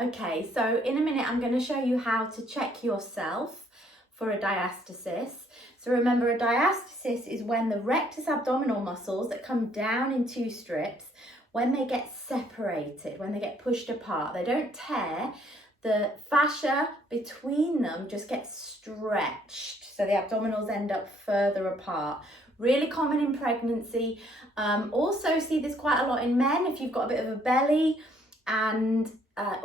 Okay, so in a minute I'm going to show you how to check yourself for a diastasis. So remember, a diastasis is when the rectus abdominal muscles that come down in two strips, when they get separated, when they get pushed apart, they don't tear, the fascia between them just gets stretched. So the abdominals end up further apart. Really common in pregnancy. Also see this quite a lot in men if you've got a bit of a belly and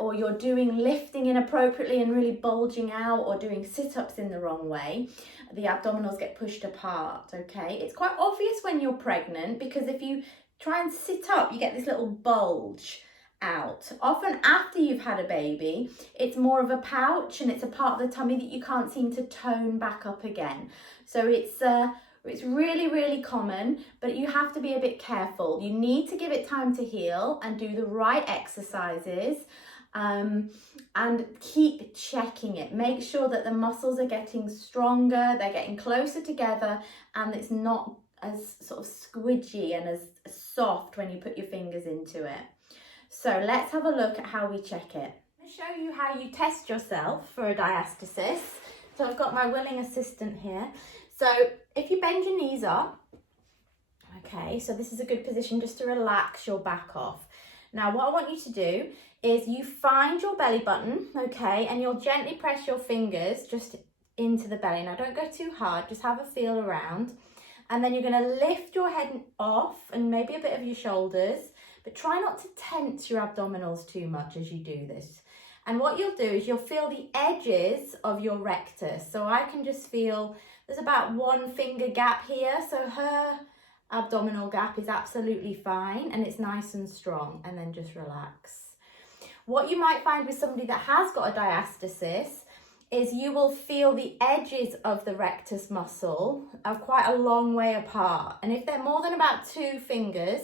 or you're doing lifting inappropriately and really bulging out, or doing sit-ups in the wrong way, the abdominals get pushed apart. Okay, it's quite obvious when you're pregnant, because if you try and sit up, you get this little bulge out. Often after you've had a baby, it's more of a pouch and it's a part of the tummy that you can't seem to tone back up again. So it's really, really common, but you have to be a bit careful. You need to give it time to heal and do the right exercises, and keep checking it. Make sure that the muscles are getting stronger, they're getting closer together, and it's not as sort of squidgy and as soft when you put your fingers into it. So let's have a look at how we check it. I'll show you how you test yourself for a diastasis. So I've got my willing assistant here. So if you bend your knees up, okay, so this is a good position just to relax your back off. Now what I want you to do is you find your belly button, okay, and you'll gently press your fingers just into the belly. Now don't go too hard, just have a feel around. And then you're going to lift your head off and maybe a bit of your shoulders, but try not to tense your abdominals too much as you do this. And what you'll do is you'll feel the edges of your rectus. So I can just feel there's about 1 finger gap here. So her abdominal gap is absolutely fine and it's nice and strong. And then just relax. What you might find with somebody that has got a diastasis is you will feel the edges of the rectus muscle are quite a long way apart. And if they're more than about 2 fingers,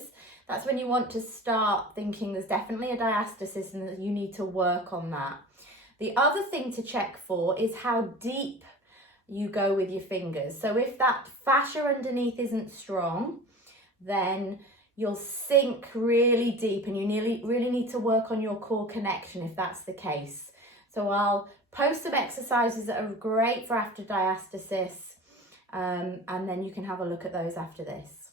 that's when you want to start thinking there's definitely a diastasis and that you need to work on that. The other thing to check for is how deep you go with your fingers. So if that fascia underneath isn't strong, then you'll sink really deep and you really need to work on your core connection if that's the case. So I'll post some exercises that are great for after diastasis, and then you can have a look at those after this.